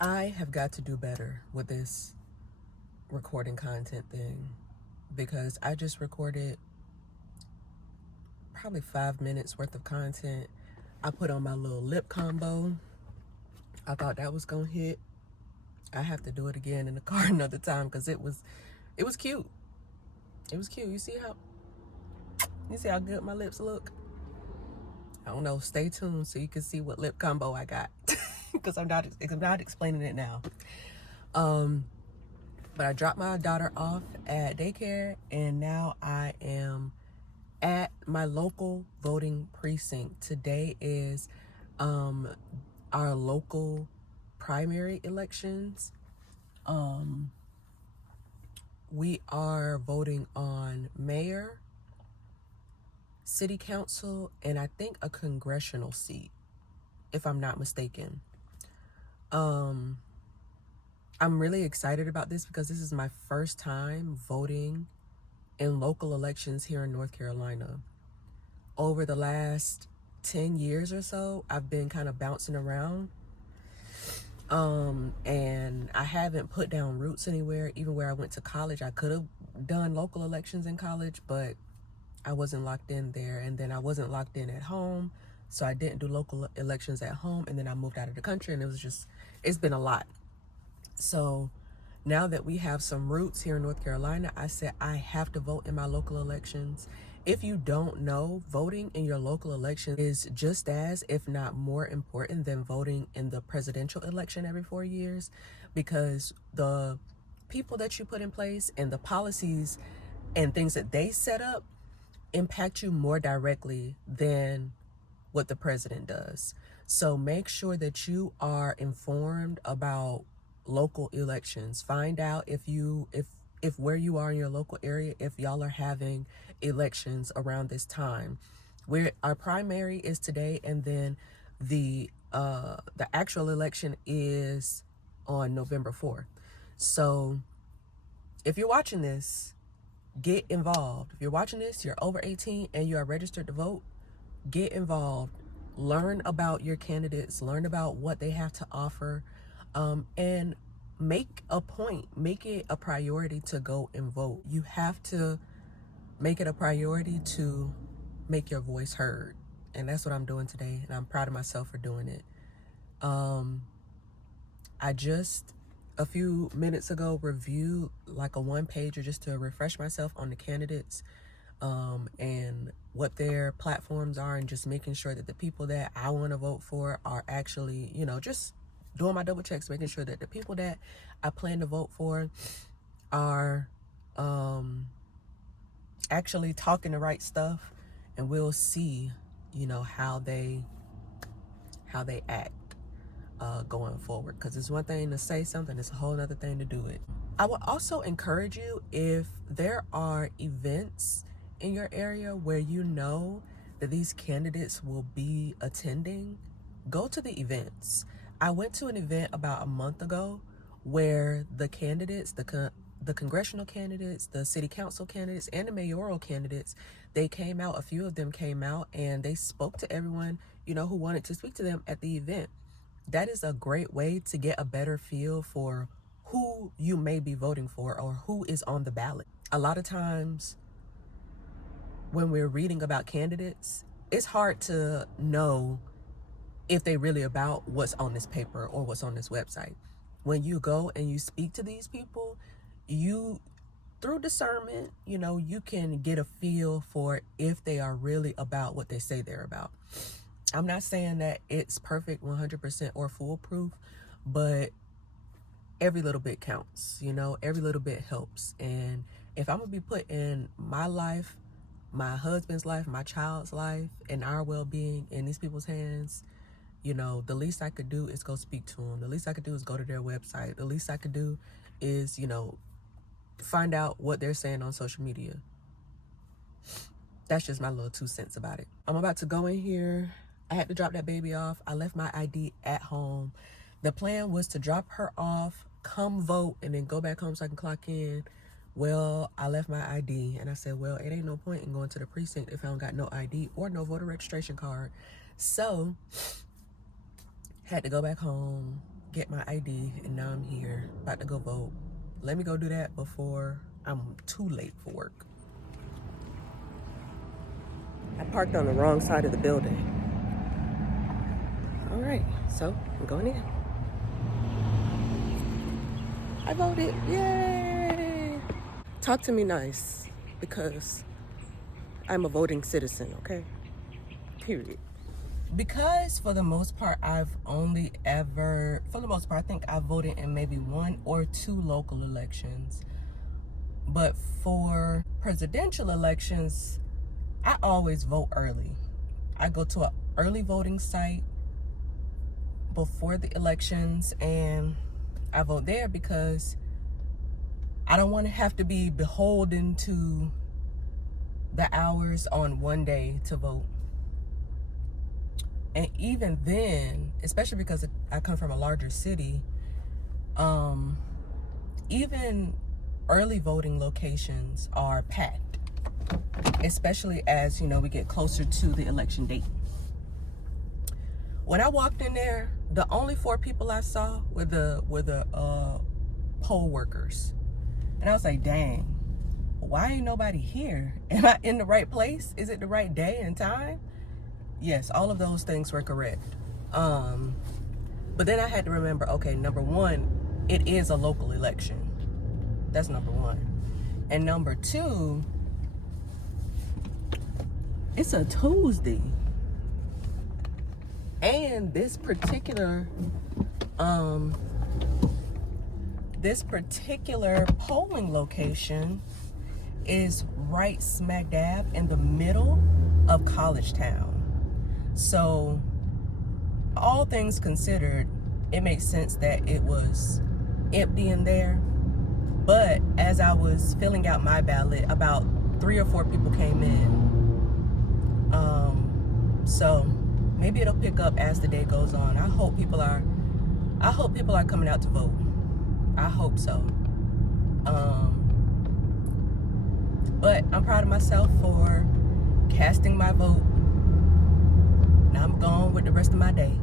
I have got to do better with this recording content thing because I just recorded probably 5 minutes worth of content. I put on my little lip combo. I thought that was gonna hit. I have to do it again in the car another time because it was cute. It was cute. You see how good my lips look? I don't know. Stay tuned so you can see what lip combo I got because I'm not explaining it now. But I dropped my daughter off at daycare, and now I am at my local voting precinct. Today is our local primary elections. We are voting on mayor, city council, and I think a congressional seat, if I'm not mistaken. I'm really excited about this because this is my first time voting in local elections here in North Carolina. Over the last 10 years or so, I've been kind of bouncing around. And I haven't put down roots anywhere. Even where I went to college, I could have done local elections in college, but I wasn't locked in there. And then I wasn't locked in at home, so I didn't do local elections at home. And then I moved out of the country, and it's been a lot. So now that we have some roots here in North Carolina, I said I have to vote in my local elections. If you don't know, voting in your local election is just as, if not more important than voting in the presidential election every 4 years, because the people that you put in place and the policies and things that they set up impact you more directly than what the president does. So make sure that you are informed about local elections. Find out if where you are in your local area, if y'all are having elections around this time. Where our primary is today, and then the actual election is on November 4th. So if you're watching this, get involved. If you're watching this, you're over 18 and you are registered to vote, get involved. Learn about your candidates, learn about what they have to offer, and make it a priority to go and vote. You have to make it a priority to make your voice heard. And that's what I'm doing today. And I'm proud of myself for doing it. I just a few minutes ago reviewed like a one-pager just to refresh myself on the candidates and what their platforms are, and just making sure that the people that I want to vote for are actually, just doing my double checks, making sure that the people that I plan to vote for are actually talking the right stuff, and we'll see, how they act going forward. Because it's one thing to say something, it's a whole other thing to do it. I would also encourage you, if there are events in your area where you know that these candidates will be attending, go to the events. I went to an event about a month ago where the candidates, the congressional candidates, the city council candidates, and the mayoral candidates, they came out, a few of them came out, and they spoke to everyone, who wanted to speak to them at the event. That is a great way to get a better feel for who you may be voting for or who is on the ballot. A lot of times when we're reading about candidates, it's hard to know if they really about what's on this paper or what's on this website. When you go and you speak to these people, through discernment, you can get a feel for if they are really about what they say they're about. I'm not saying that it's perfect 100% or foolproof, but every little bit counts, every little bit helps. And if I'm gonna be putting my life, my husband's life, my child's life, and our well-being in these people's hands, the least I could do is go speak to them. The least I could do is go to their website. The least I could do is, find out what they're saying on social media. That's just my little 2 cents about it. I'm about to go in here. I had to drop that baby off. I left my ID at home. The plan was to drop her off, come vote, and then go back home so I can clock in. Well, I left my ID, and I said, well, it ain't no point in going to the precinct if I don't got no ID or no voter registration card. So, had to go back home, get my ID, and now I'm here, about to go vote. Let me go do that before I'm too late for work. I parked on the wrong side of the building. All right, so I'm going in. I voted, yay! Talk to me nice, because I'm a voting citizen, okay? Period. Because for the most part, I think I've voted in maybe 1 or 2 local elections. But for presidential elections, I always vote early. I go to an early voting site before the elections, and I vote there because I don't want to have to be beholden to the hours on one day to vote. And even then, especially because I come from a larger city, even early voting locations are packed, especially as, we get closer to the election date. When I walked in there, the only 4 people I saw were the poll workers. And I was like, dang, why ain't nobody here? Am I in the right place? Is it the right day and time? Yes, all of those things were correct. But then I had to remember, okay, number 1, it is a local election. That's number 1. And number 2, it's a Tuesday. And this particular polling location is right smack dab in the middle of College Town. So, all things considered, it makes sense that it was empty in there. But as I was filling out my ballot, about 3 or 4 people came in. So maybe it'll pick up as the day goes on. I hope people are coming out to vote. I hope so. But I'm proud of myself for casting my vote. Now I'm going with the rest of my day.